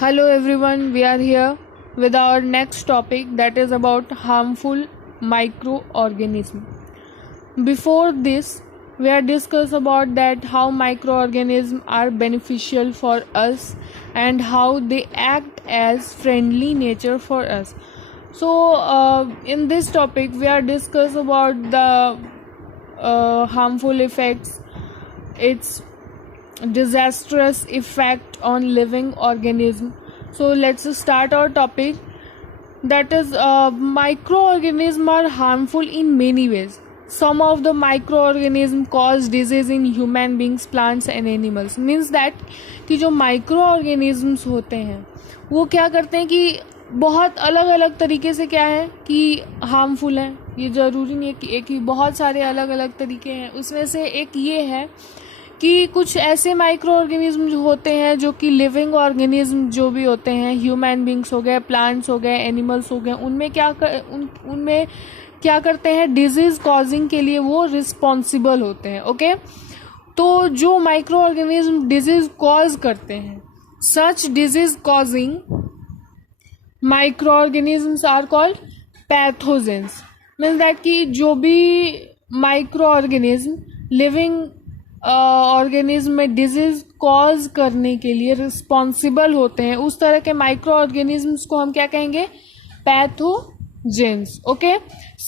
Hello everyone, we are here with our next topic that is about harmful microorganism. Before this, we are discuss about that how microorganisms are beneficial for us and how they act as friendly nature for us. So in this topic, we are discuss about the harmful effects, its disastrous effect on living organism. So let's start our topic, that is microorganisms are harmful in many ways. Some of the microorganisms cause disease in human beings, plants and animals. Means that कि जो microorganisms होते हैं वो क्या करते हैं कि बहुत अलग अलग तरीके से क्या है कि हार्मफुल हैं. ये ज़रूरी नहीं है कि एक ही, बहुत सारे अलग अलग तरीके हैं. उसमें से एक ये है कि कुछ ऐसे माइक्रो ऑर्गेनिज्म जो होते हैं जो कि लिविंग ऑर्गेनिज्म जो भी होते हैं, ह्यूमन बींग्स हो गए, प्लांट्स हो गए, एनिमल्स हो गए, उनमें क्या करते हैं, डिजीज कॉजिंग के लिए वो रिस्पॉन्सिबल होते हैं. ओके, तो जो माइक्रो ऑर्गेनिज्म डिजीज कॉज करते हैं, such disease causing microorganisms are called pathogens. Means that कि जो भी माइक्रो ऑर्गेनिज्म लिविंग ऑर्गेनिज्म में डिजीज कॉज करने के लिए रिस्पॉन्सिबल होते हैं, उस तरह के माइक्रो ऑर्गेनिज्म्स को हम क्या कहेंगे, pathogens. Okay,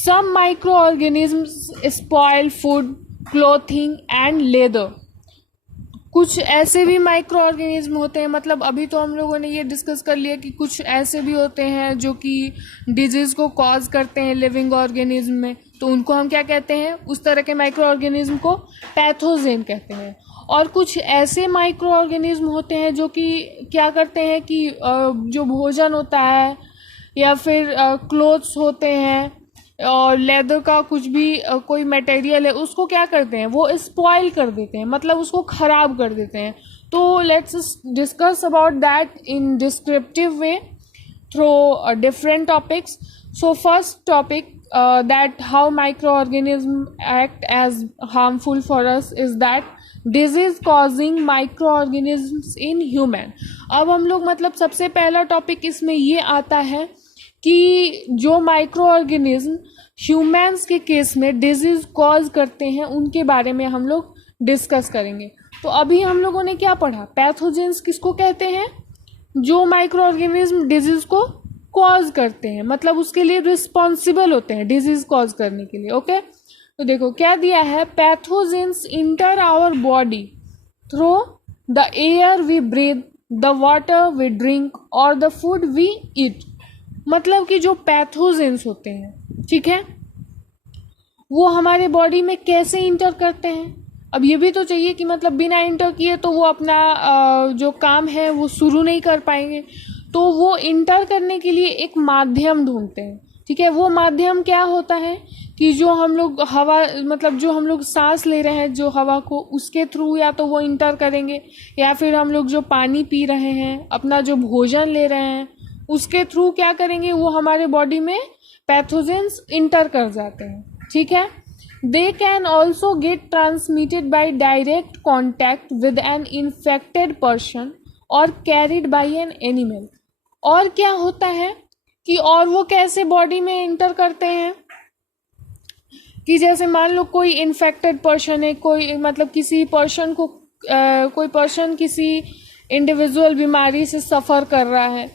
some microorganisms spoil food, clothing and leather. कुछ ऐसे भी माइक्रो ऑर्गेनिज्म होते हैं, मतलब अभी तो हम लोगों ने ये डिस्कस कर लिया कि कुछ ऐसे भी होते हैं जो कि डिजीज को कॉज करते हैं लिविंग ऑर्गेनिज्म में, तो उनको हम क्या कहते हैं, उस तरह के माइक्रो ऑर्गेनिज्म को पैथोजेन कहते हैं. और कुछ ऐसे माइक्रो ऑर्गेनिज्म होते हैं जो कि क्या करते हैं कि जो भोजन होता है या फिर क्लोथ्स होते हैं और लेदर का कुछ भी कोई मटेरियल है, उसको क्या करते हैं, वो स्पॉइल कर देते हैं, मतलब उसको ख़राब कर देते हैं. तो let's discuss about that in descriptive way through different topics. So first topic that how microorganisms act as harmful for us is that disease causing microorganisms in human. अब हम लोग मतलब सबसे पहला टॉपिक इसमें ये आता है कि जो माइक्रो ऑर्गेनिज्म ह्यूमन्स के केस में डिजीज कॉज करते हैं उनके बारे में हम लोग डिस्कस करेंगे. तो अभी हम लोगों ने क्या पढ़ा, पैथोजेंस किसको कहते हैं, जो माइक्रो ऑर्गेनिज्म डिजीज को कॉज करते हैं, मतलब उसके लिए रिस्पॉन्सिबल होते हैं डिजीज कॉज करने के लिए. ओके, तो देखो क्या दिया है, pathogens enter our body through the air we breathe, the water we drink और द फूड वी ईट. मतलब कि जो पैथोजेंस होते हैं, ठीक है, वो हमारे बॉडी में कैसे इंटर करते हैं. अब ये भी तो चाहिए कि मतलब बिना इंटर किए तो वो अपना जो काम है वो शुरू नहीं कर पाएंगे. तो वो इंटर करने के लिए एक माध्यम ढूंढते हैं. ठीक है, वो माध्यम क्या होता है कि जो हम लोग हवा, मतलब जो हम लोग सांस ले रहे हैं जो हवा को, उसके थ्रू या तो वो इंटर करेंगे, या फिर हम लोग जो पानी पी रहे हैं, अपना जो भोजन ले रहे हैं, उसके थ्रू क्या करेंगे, वो हमारे बॉडी में पैथोजेंस इंटर कर जाते हैं. ठीक है, they can also get transmitted by direct contact with N infected person और कैरिड बाय एन एनिमल. और क्या होता है कि और वो कैसे बॉडी में इंटर करते हैं कि जैसे मान लो कोई इन्फेक्टेड पर्सन है, कोई मतलब किसी पर्सन को कोई पर्सन किसी इंडिविजुअल बीमारी से सफ़र कर रहा है,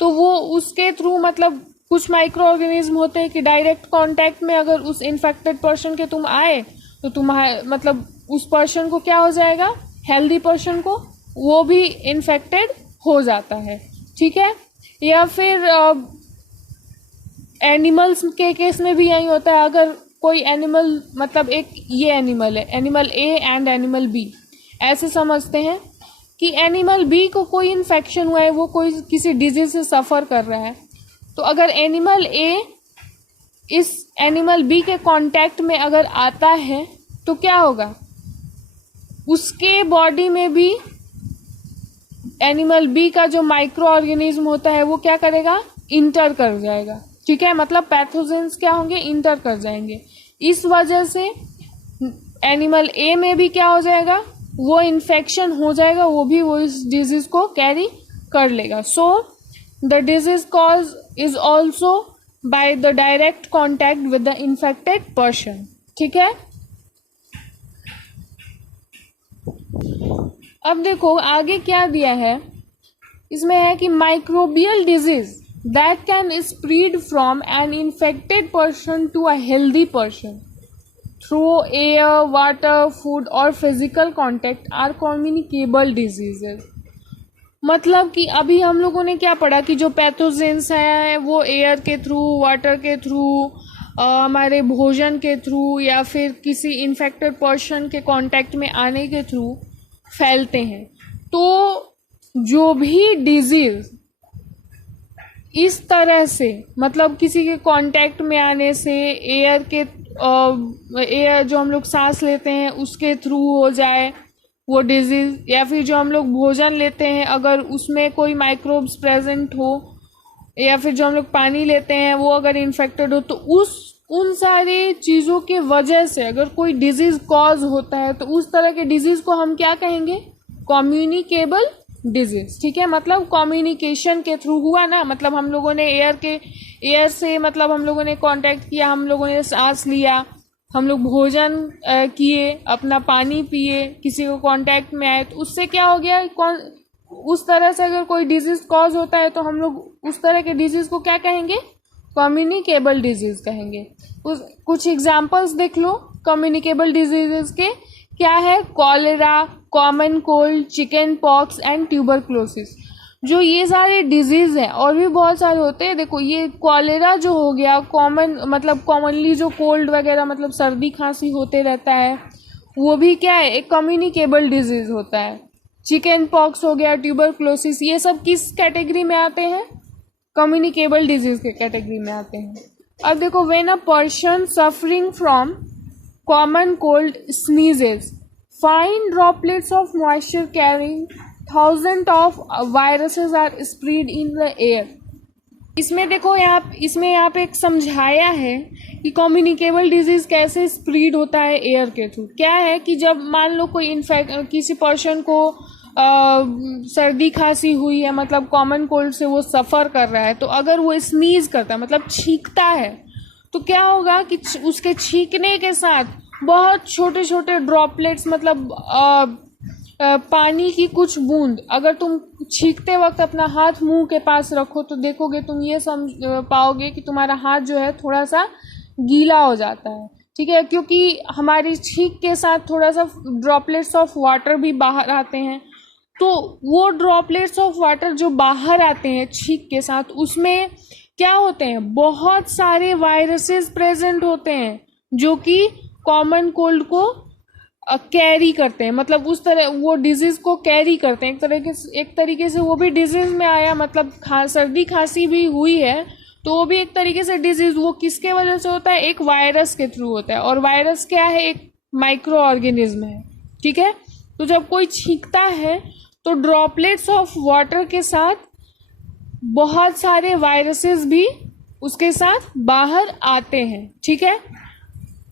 तो वो उसके थ्रू मतलब कुछ माइक्रो ऑर्गेनिज्म होते हैं कि डायरेक्ट कांटेक्ट में अगर उस इन्फेक्टेड पर्सन के तुम आए तो तुम्हारे मतलब उस पर्सन को क्या हो जाएगा, हेल्दी पर्सन को वो भी इन्फेक्टेड हो जाता है. ठीक है, या फिर एनिमल्स के केस में भी यही होता है. अगर कोई एनिमल, मतलब एक ये एनिमल है, animal A and animal B, ऐसे समझते हैं कि एनिमल बी को कोई इन्फेक्शन हुआ है, वो कोई किसी डिजीज से सफ़र कर रहा है, तो अगर एनिमल ए इस एनिमल बी के कांटेक्ट में अगर आता है तो क्या होगा, उसके बॉडी में भी एनिमल बी का जो माइक्रो ऑर्गेनिज्म होता है वो क्या करेगा, इंटर कर जाएगा. ठीक है, मतलब पैथोजेंस क्या होंगे, इंटर कर जाएंगे. इस वजह से एनिमल ए में भी क्या हो जाएगा, वो इन्फेक्शन हो जाएगा, वो भी वो इस डिजीज को कैरी कर लेगा. So the disease cause is also by the direct contact with the infected person. ठीक है. अब देखो आगे क्या दिया है. इसमें है कि microbial disease that can spread from an infected person to a healthy person through air, water, food और physical contact are communicable diseases. मतलब कि अभी हम लोगों ने क्या पढ़ा कि जो पैथोजेंस हैं वो एयर के थ्रू, वाटर के थ्रू, हमारे भोजन के थ्रू या फिर किसी इन्फेक्टेड पर्सन के कांटेक्ट में आने के थ्रू फैलते हैं. तो जो भी डिजीज इस तरह से मतलब किसी के कांटेक्ट में आने से एयर के एयर जो हम लोग सांस लेते हैं उसके थ्रू हो जाए वो डिजीज, या फिर जो हम लोग भोजन लेते हैं अगर उसमें कोई माइक्रोब्स प्रेजेंट हो, या फिर जो हम लोग पानी लेते हैं वो अगर इन्फेक्टेड हो, तो उन सारी चीज़ों के वजह से अगर कोई डिजीज कॉज होता है तो उस तरह के डिजीज को हम क्या कहेंगे? Communicable disease. ठीक है. मतलब कम्युनिकेशन के थ्रू हुआ ना, मतलब हम लोगों ने एयर से मतलब हम लोगों ने कांटेक्ट किया, हम लोगों ने सांस लिया, हम लोग भोजन किए, अपना पानी पिए, किसी को कांटेक्ट में आए, तो उससे क्या हो गया? उस तरह से अगर कोई डिजीज कॉज होता है तो हम लोग उस तरह के डिजीज को क्या कहेंगे? कम्युनिकेबल डिजीज कहेंगे. कुछ एग्जाम्पल्स देख लो कम्युनिकेबल डिजीजेस के. क्या है? Cholera, common cold, chicken pox and tuberculosis. जो ये सारे डिजीज हैं और भी बहुत सारे होते हैं. देखो ये कॉलेरा जो हो गया मतलब कॉमनली जो कोल्ड वगैरह मतलब सर्दी खांसी होते रहता है वो भी क्या है? एक कम्युनिकेबल डिजीज होता है. चिकन पॉक्स हो गया, ट्यूबरक्लोसिस, ये सब किस कैटेगरी में आते हैं? कम्युनिकेबल डिजीज के कैटेगरी में आते हैं. अब देखो when a person suffering from common cold sneezes, fine droplets of moisture carrying thousand of viruses are spread in the air. इसमें देखो यहाँ पे एक समझाया है कि कम्युनिकेबल डिजीज कैसे स्प्रेड होता है एयर के थ्रू. क्या है कि जब मान लो कोई किसी पर्सन को सर्दी खांसी हुई है, मतलब कॉमन कोल्ड से वो सफ़र कर रहा है, तो अगर वो स्नीज करता है मतलब छींकता है तो क्या होगा कि उसके छींकने के साथ बहुत छोटे छोटे ड्रॉपलेट्स मतलब पानी की कुछ बूंद अगर तुम छींकते वक्त अपना हाथ मुंह के पास रखो तो देखोगे, तुम ये समझ पाओगे कि तुम्हारा हाथ जो है थोड़ा सा गीला हो जाता है. ठीक है. क्योंकि हमारी छींक के साथ थोड़ा सा ड्रॉपलेट्स ऑफ वाटर भी बाहर आते हैं. तो वो ड्रॉपलेट्स ऑफ वाटर जो बाहर आते हैं छींक के साथ, उसमें क्या होते हैं? बहुत सारे वायरसेस प्रेजेंट होते हैं जो कि कॉमन कोल्ड को कैरी करते हैं. मतलब उस तरह वो डिजीज को कैरी करते हैं. एक तरीके से वो भी डिजीज में आया, मतलब सर्दी खांसी भी हुई है तो वो भी एक तरीके से डिजीज वो किसके वजह से होता है? एक वायरस के थ्रू होता है. और वायरस क्या है? एक माइक्रो ऑर्गेनिज्म है. ठीक है. तो जब कोई छींकता है तो ड्रॉपलेट्स ऑफ वाटर के साथ बहुत सारे वायरसेस भी उसके साथ बाहर आते हैं. ठीक है.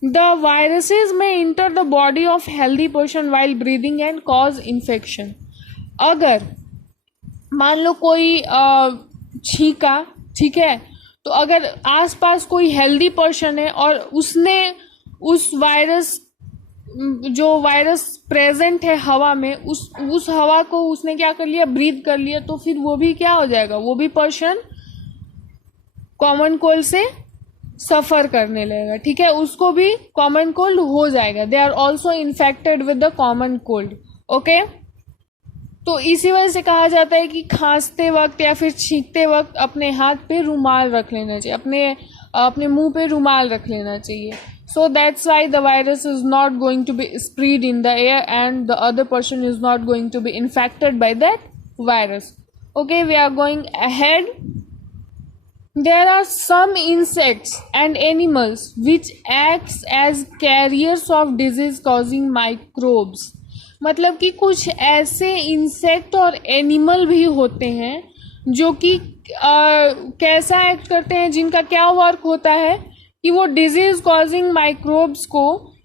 द वायरसेस में enter the body of healthy person while breathing and cause infection. अगर मान लो कोई छींका, ठीक है, तो अगर आसपास कोई हेल्दी पर्सन है और उसने उस वायरस प्रेजेंट है हवा में, उस हवा को उसने क्या कर लिया? ब्रीथ कर लिया, तो फिर वो भी क्या हो जाएगा? वो भी पर्सन कॉमन कोल्ड से सफर करने लगेगा. ठीक है. उसको भी कॉमन कोल्ड हो जाएगा. They are also infected with the common cold. Okay. तो इसी वजह से कहा जाता है कि खांसते वक्त या फिर छींकते वक्त अपने हाथ पे रुमाल रख लेना चाहिए, अपने मुंह पे रुमाल रख लेना चाहिए. So that's why the virus is not going to be spread in the air and the other person is not going to be infected by that virus. Okay, we are going ahead. There are some insects and animals which acts as carriers of disease causing microbes. मतलब कि कुछ ऐसे insect और animal भी होते हैं जो कि कैसा एक्ट करते हैं, जिनका क्या वर्क होता है कि वो डिजीज कॉजिंग माइक्रोब्स को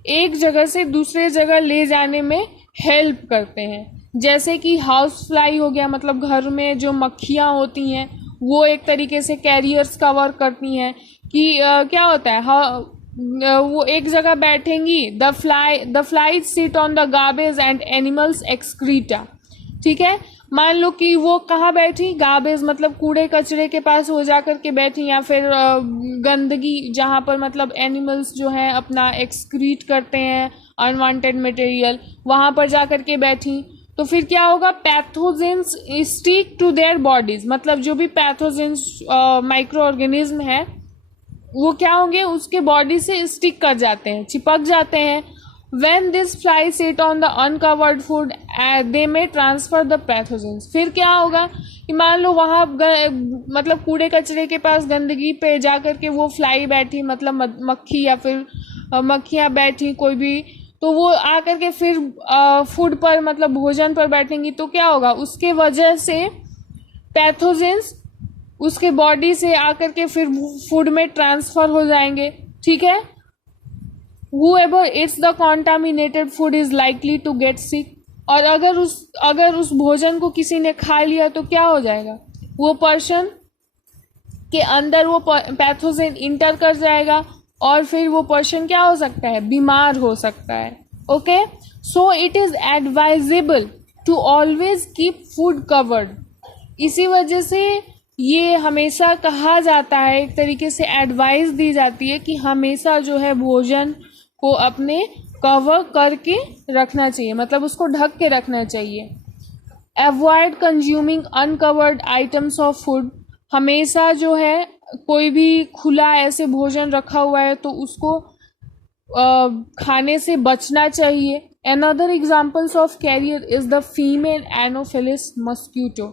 एक जगह से दूसरे जगह ले जाने में हेल्प करते हैं. जैसे कि हाउस फ्लाई हो गया, मतलब घर में जो मक्खियाँ होती हैं वो एक तरीके से कैरियर्स का वर्क करती हैं कि क्या होता है, वो एक जगह बैठेंगी, the flies sit on the garbage and animals excreta. ठीक है, मान लो कि वो कहाँ बैठी, गार्बेज मतलब कूड़े कचरे के पास वो जा कर के बैठी, या फिर गंदगी जहाँ पर मतलब एनिमल्स जो हैं अपना एक्सक्रीट करते हैं अनवांटेड मटेरियल, वहाँ पर जा कर के बैठी। तो फिर क्या होगा, pathogens stick to their bodies, मतलब जो भी पैथोजेंस माइक्रो ऑर्गेनिज्म है वो क्या होंगे, उसके बॉडी से स्टिक कर जाते हैं, चिपक जाते हैं। when this fly sit on the uncovered food they may transfer the pathogens। फिर क्या होगा कि मान लो वहाँ मतलब कूड़े कचरे के पास गंदगी पे जा कर के वो फ्लाई बैठी, मतलब मक्खी या फिर मक्खियाँ बैठी कोई भी, तो वो आकर के फिर फूड पर मतलब भोजन पर बैठेंगी, तो क्या होगा, उसके वजह से पैथोजेंस उसके बॉडी से आकर के फिर फूड में ट्रांसफर हो जाएंगे। ठीक है, whoever eats the contaminated food is likely to get sick। और अगर उस भोजन को किसी ने खा लिया तो क्या हो जाएगा, वो पर्सन के अंदर वो पैथोजेन इंटर कर जाएगा और फिर वो पर्सन क्या हो सकता है, बीमार हो सकता है। Okay, so it is advisable to always keep food covered. इसी वजह से ये हमेशा कहा जाता है, एक तरीके से एडवाइस दी जाती है कि हमेशा जो है भोजन को अपने कवर करके रखना चाहिए, मतलब उसको ढक के रखना चाहिए। Avoid consuming uncovered items of food. हमेशा जो है कोई भी खुला ऐसे भोजन रखा हुआ है तो उसको खाने से बचना चाहिए। Another examples of carrier is the female Anopheles mosquito।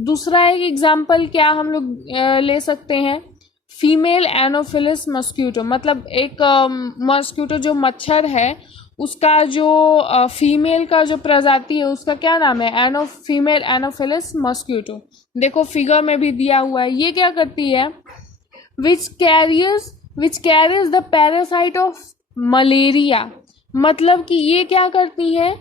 दूसरा एक एग्जाम्पल क्या हम लोग ले सकते हैं, फीमेल एनोफिलिस मस्क्यूटो, मतलब एक मस्क्यूटो जो मच्छर है उसका जो फीमेल का जो प्रजाति है उसका क्या नाम है, फीमेल एनोफिलिस मस्क्यूटो। देखो फिगर में भी दिया हुआ है। ये क्या करती है, which carriers the parasite of malaria, मतलब कि ये क्या करती है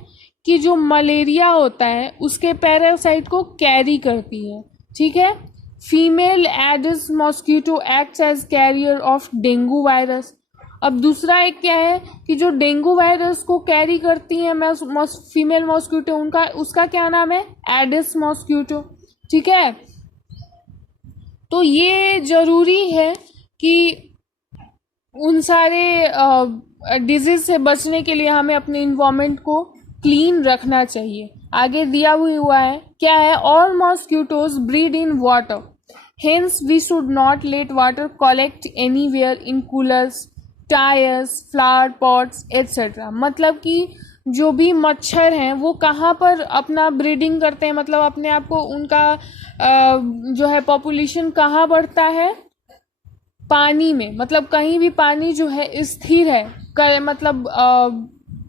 कि जो मलेरिया होता है उसके पैरासाइट को कैरी करती है। ठीक है, female Aedes mosquito acts as carrier of dengue virus. अब दूसरा एक क्या है कि जो डेंगू वायरस को कैरी करती है फीमेल मॉस्किटो, उसका क्या नाम है, एडिस मॉस्किटो। ठीक है, तो ये जरूरी है कि उन सारे डिजीज से बचने के लिए हमें अपने इन्वायरमेंट को क्लीन रखना चाहिए। आगे दिया हुआ है क्या है, all mosquitoes breed in water, hence we should not let water collect anywhere in coolers, tyres, flower pots etcetera. मतलब कि जो भी मच्छर हैं वो कहाँ पर अपना ब्रीडिंग करते हैं, मतलब अपने आप को उनका जो है पॉपुलेशन कहाँ बढ़ता है, पानी में, मतलब कहीं भी पानी जो है स्थिर है, मतलब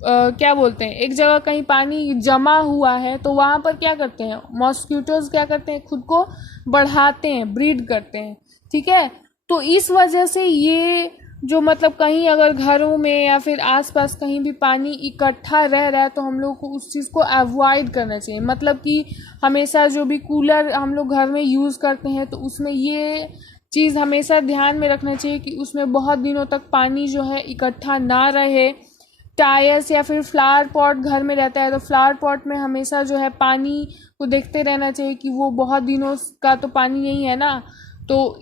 क्या बोलते हैं, एक जगह कहीं पानी जमा हुआ है तो वहाँ पर क्या करते हैं मॉस्किटोज, क्या करते हैं, खुद को बढ़ाते हैं, ब्रीड करते हैं। ठीक है, तो इस वजह से ये जो मतलब कहीं अगर घरों में या फिर आसपास कहीं भी पानी इकट्ठा रह रहा है तो हम लोग को उस चीज़ को अवॉइड करना चाहिए। मतलब कि हमेशा जो भी कूलर हम लोग घर में यूज़ करते हैं तो उसमें ये चीज़ हमेशा ध्यान में रखना चाहिए कि उसमें बहुत दिनों तक पानी जो है इकट्ठा ना रहे। टायर्स या फिर फ्लावर पॉट घर में रहता है तो फ्लावर पॉट में हमेशा जो है पानी को देखते रहना चाहिए कि वो बहुत दिनों का तो पानी नहीं है ना, तो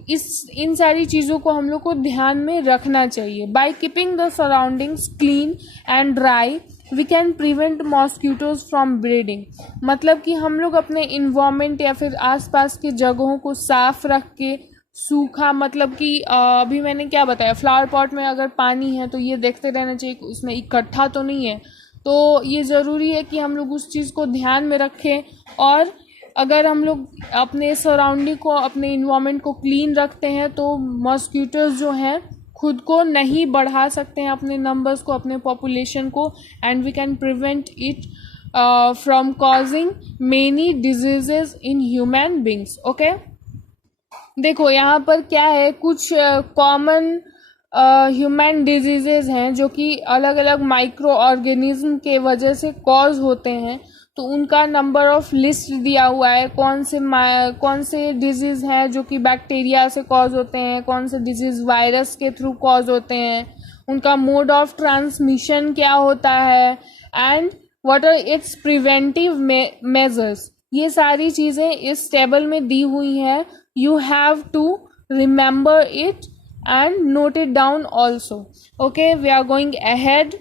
इन सारी चीज़ों को हम लोग को ध्यान में रखना चाहिए। By keeping the surroundings clean and dry we can prevent mosquitoes from breeding. मतलब कि हम लोग अपने इन्वायरमेंट या फिर आसपास की जगहों को साफ रख के, सूखा, मतलब कि अभी मैंने क्या बताया, फ्लावर पॉट में अगर पानी है तो ये देखते रहना चाहिए कि उसमें इकट्ठा तो नहीं है, तो ये ज़रूरी है कि हम लोग उस चीज़ को ध्यान में रखें। और अगर हम लोग अपने सराउंडिंग को, अपने इन्वायरमेंट को क्लीन रखते हैं तो मॉस्किटोज जो हैं खुद को नहीं बढ़ा सकते हैं, अपने नंबर्स को, अपने पॉपुलेशन को, and we can prevent it from causing many diseases in human beings. Okay, देखो यहाँ पर क्या है, कुछ कॉमन ह्यूमन डिजीजेज हैं जो कि अलग अलग माइक्रो ऑर्गेनिज्म के वजह से कॉज होते हैं। तो उनका नंबर ऑफ लिस्ट दिया हुआ है, कौन से डिजीज़ हैं जो कि बैक्टीरिया से कॉज होते हैं, कौन से डिजीज़ वायरस के थ्रू कॉज होते हैं, उनका मोड ऑफ ट्रांसमिशन क्या होता है, and what are its preventive measures. ये सारी चीज़ें इस टेबल में दी हुई हैं. You have to remember it and note it down also. Okay, we are going ahead.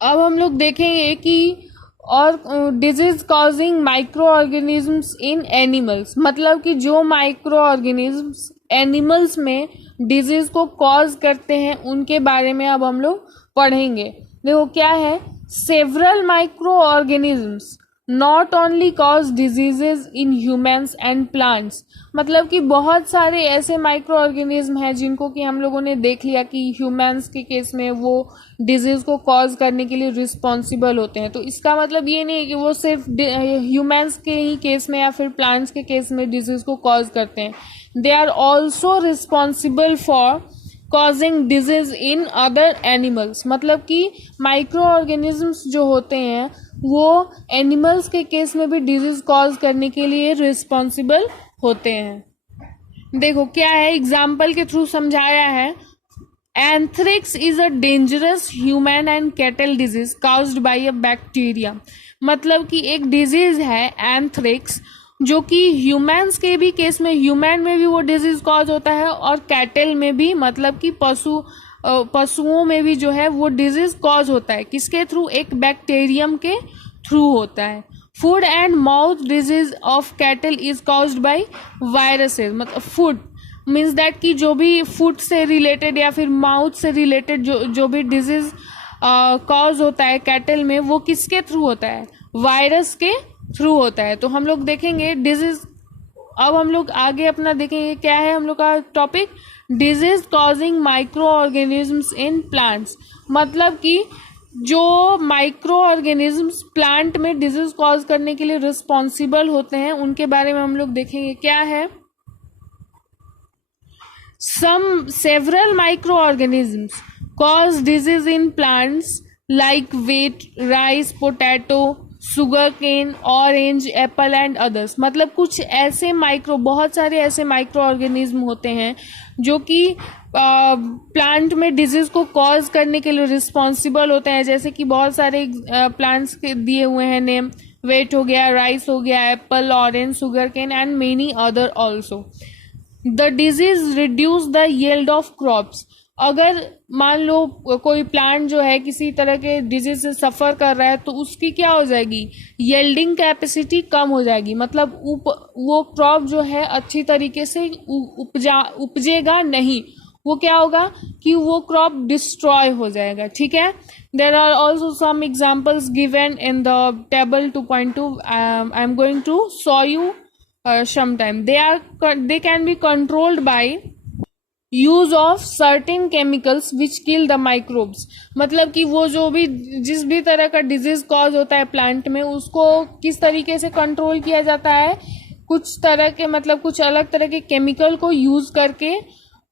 अब हम लोग देखेंगे कि और disease causing microorganisms in animals, मतलब कि जो माइक्रो ऑर्गेनिजम्स एनिमल्स में डिजीज को कॉज करते हैं उनके बारे में अब हम लोग पढ़ेंगे. देखो क्या है, several micro organisms not only cause diseases in humans and plants, मतलब कि बहुत सारे ऐसे माइक्रो ऑर्गेनिज्म हैं जिनको कि हम लोगों ने देख लिया कि ह्यूमन्स के केस में वो डिजीज को कॉज करने के लिए रिस्पॉन्सिबल होते हैं. तो इसका मतलब ये नहीं है कि वो सिर्फ ह्यूमन्स के ही केस में या फिर प्लांट्स के केस में डिजीज को कॉज करते हैं. They are also responsible for causing disease in other animals, मतलब कि माइक्रो ऑर्गेनिजम्स जो होते हैं वो एनिमल्स के केस में भी डिजीज कॉज करने के लिए रिस्पॉन्सिबल होते हैं. देखो क्या है, एग्जाम्पल के थ्रू समझाया है. Anthrax is a dangerous human and cattle disease caused by a bacteria, मतलब कि एक डिजीज है एंथ्रिक्स जो कि ह्यूमन्स के भी केस में, ह्यूमन में भी वो डिजीज कॉज होता है और कैटल में भी, मतलब कि पशुओं में भी जो है वो डिजीज कॉज होता है. किसके थ्रू? एक बैक्टीरियम के थ्रू होता है. Food and mouth disease of cattle is caused by viruses, मतलब फूड मीन्स दैट कि जो भी फूड से रिलेटेड या फिर माउथ से रिलेटेड जो भी डिजीज कॉज होता है कैटल में, वो किसके थ्रू होता है? वायरस के थ्रू होता है. तो हम लोग देखेंगे डिजीज. अब हम लोग आगे अपना देखेंगे क्या है हम लोग का topic, disease causing microorganisms in plants, मतलब कि जो माइक्रो ऑर्गेनिजम्स प्लांट में डिजीज कॉज करने के लिए रिस्पॉन्सिबल होते हैं उनके बारे में हम लोग देखेंगे. क्या है, several microorganisms cause disease in plants like wheat, rice, potato, sugarcane, orange, apple and others, मतलब कुछ ऐसे बहुत सारे ऐसे माइक्रो ऑर्गेनिज्म होते हैं जो कि प्लांट में डिजीज को कॉज करने के लिए रिस्पॉन्सिबल होते हैं. जैसे कि बहुत सारे प्लांट्स के दिए हुए हैं नेम, वेट हो गया, राइस हो गया, apple, orange, sugar cane and many other also. The disease reduce the yield of crops, अगर मान लो कोई प्लांट जो है किसी तरह के डिजीज से सफ़र कर रहा है तो उसकी क्या हो जाएगी, यील्डिंग कैपेसिटी कम हो जाएगी, मतलब वो क्रॉप जो है अच्छी तरीके से उपजेगा नहीं, वो क्या होगा कि वो क्रॉप डिस्ट्रॉय हो जाएगा. ठीक है. There are also some examples given in the table 2.2. I am going to show you sometime. They can be controlled by use of certain chemicals which kill the microbes, मतलब कि वो जो भी जिस भी तरह का डिजीज कॉज होता है प्लांट में उसको किस तरीके से कंट्रोल किया जाता है, कुछ तरह के मतलब कुछ अलग तरह के केमिकल को यूज करके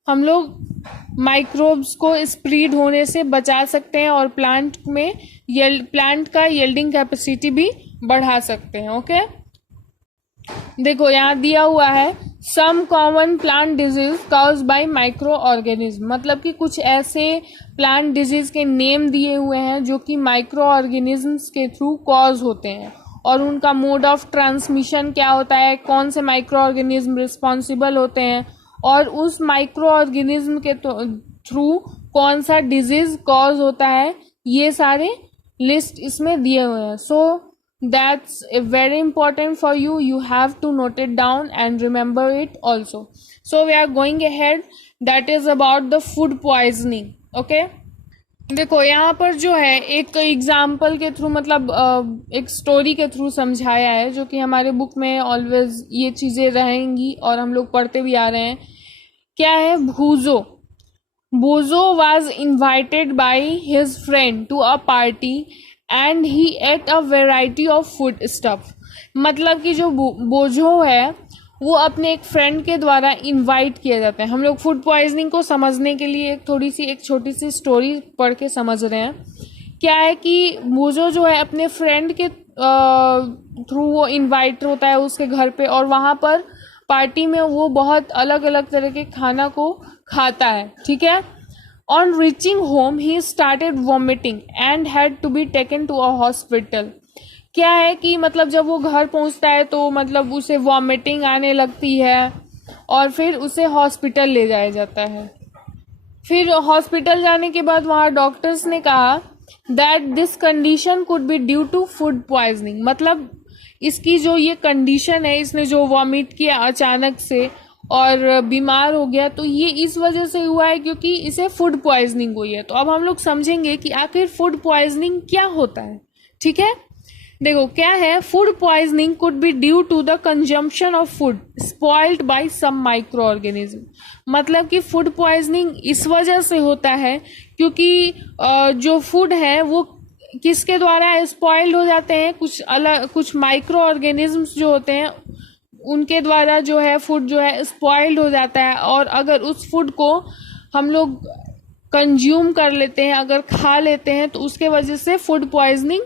हम लोग माइक्रोब्स को स्प्रीड होने से बचा सकते हैं और प्लांट का यील्डिंग कैपेसिटी भी बढ़ा सकते हैं. ओके देखो यहाँ दिया हुआ है some common plant disease caused by microorganism, मतलब कि कुछ ऐसे प्लांट डिजीज के नेम दिए हुए हैं जो कि माइक्रो ऑर्गेनिजम्स के थ्रू कॉज होते हैं और उनका मोड ऑफ ट्रांसमिशन क्या होता है, कौन से माइक्रो ऑर्गेनिज्म रिस्पॉन्सिबल होते हैं और उस माइक्रो ऑर्गेनिज्म के थ्रू कौन सा डिजीज कॉज होता है, ये सारे लिस्ट इसमें दिए हुए हैं. सो that's very important for you. You have to note it down and remember it also. So we are going ahead. That is about the food poisoning. Okay. देखो यहाँ पर जो है एक एग्जाम्पल के थ्रू मतलब एक स्टोरी के थ्रू समझाया है जो कि हमारे बुक में ऑलवेज ये चीज़ें रहेंगी और हम लोग पढ़ते भी आ रहे हैं. क्या है, Bozo was invited by his friend to a party and he ate a variety of food stuff, मतलब कि जो बोझो है वो अपने एक फ्रेंड के द्वारा इनवाइट किया जाता है. हम लोग फूड पॉइजनिंग को समझने के लिए एक छोटी सी स्टोरी पढ़ के समझ रहे हैं. क्या है कि बोझो जो है अपने फ्रेंड के थ्रू वो इनवाइट होता है उसके घर पे, और वहाँ पर पार्टी में वो बहुत अलग अलग तरह के खाना को खाता है, ठीक है। On reaching home he started vomiting and had to be taken to a hospital. क्या है कि मतलब जब वो घर पहुंचता है तो मतलब उसे वॉमिटिंग आने लगती है और फिर उसे हॉस्पिटल ले जाया जाता है। फिर हॉस्पिटल जाने के बाद वहाँ डॉक्टर्स ने कहा that this condition could be due to food poisoning, मतलब इसकी जो ये कंडीशन है, इसने जो वॉमिट किया अचानक से और बीमार हो गया, तो ये इस वजह से हुआ है क्योंकि इसे फूड पॉइजनिंग हुई है। तो अब हम लोग समझेंगे कि आखिर फूड पॉइजनिंग क्या होता है, ठीक है। देखो क्या है, food poisoning could be due to the consumption of food spoiled by some microorganism, मतलब कि फूड पॉइजनिंग इस वजह से होता है क्योंकि जो फूड है वो किसके द्वारा स्पॉइल्ड हो जाते हैं, कुछ माइक्रो ऑर्गेनिज्म्स जो होते हैं उनके द्वारा जो है फूड जो है स्पॉइल्ड हो जाता है। और अगर उस फूड को हम लोग कंज्यूम कर लेते हैं, अगर खा लेते हैं, तो उसके वजह से फूड पॉइजनिंग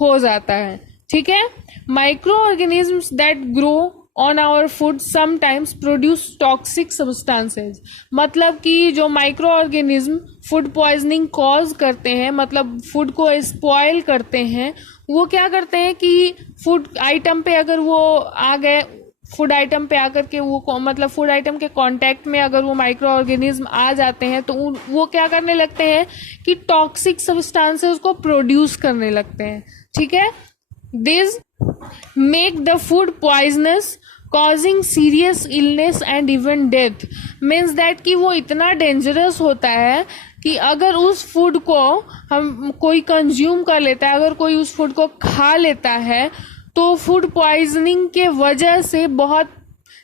हो जाता है, ठीक है। Microorganisms that grow on our food sometimes produce toxic substances, मतलब कि जो microorganism food poisoning cause करते हैं, मतलब फूड को स्पॉइल करते हैं, वो क्या करते हैं कि फूड आइटम पे अगर वो आ गए, फूड आइटम पे आकर के वो मतलब फूड आइटम के कांटेक्ट में अगर वो माइक्रो ऑर्गेनिज्म आ जाते हैं तो वो क्या करने लगते हैं कि टॉक्सिक सब्सटेंसेस को प्रोड्यूस करने लगते हैं, ठीक है। This make the food poisonous causing serious illness and even death, means that कि वो इतना डेंजरस होता है कि अगर उस फूड को हम कोई कंज्यूम कर लेता है, अगर कोई उस फूड को खा लेता है, तो फूड पॉइजनिंग के वजह से बहुत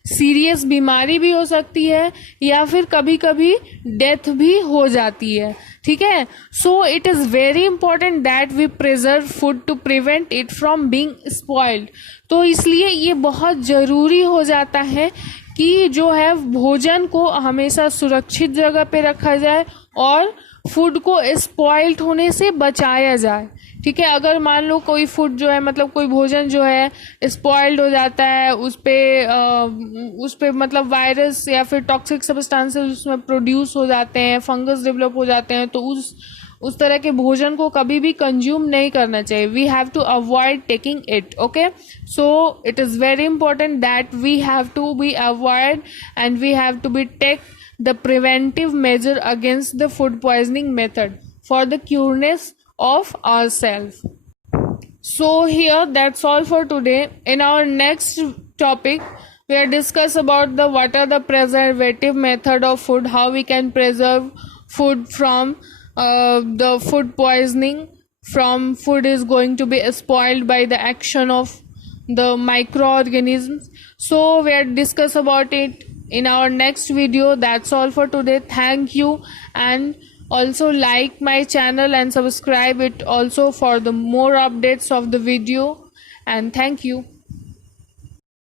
सीरियस बीमारी भी हो सकती है या फिर कभी कभी डेथ भी हो जाती है, ठीक है। So it is very important that we preserve food to prevent it from being spoiled. तो इसलिए ये बहुत ज़रूरी हो जाता है कि जो है भोजन को हमेशा सुरक्षित जगह पे रखा जाए और फूड को स्पॉइल्ड होने से बचाया जाए, ठीक है। अगर मान लो कोई फूड जो है मतलब कोई भोजन जो है स्पॉइल्ड हो जाता है, उस पे मतलब वायरस या फिर टॉक्सिक सब्सटेंसेस उसमें प्रोड्यूस हो जाते हैं, फंगस डेवलप हो जाते हैं, तो उस तरह के भोजन को कभी भी कंज्यूम नहीं करना चाहिए। We have to avoid taking it, okay. So it is very important that we have to be avoid and we have to be take the preventive measure against the food poisoning method for the cureness of ourselves. So here that's all for today. In our next topic we will discuss about what are the preservative method of food, how we can preserve food from the food poisoning, from food is going to be spoiled by the action of the microorganisms. So we will discuss about it in our next video. That's all for today. Thank you, and also like my channel and subscribe it also for the more updates of the video, and thank you.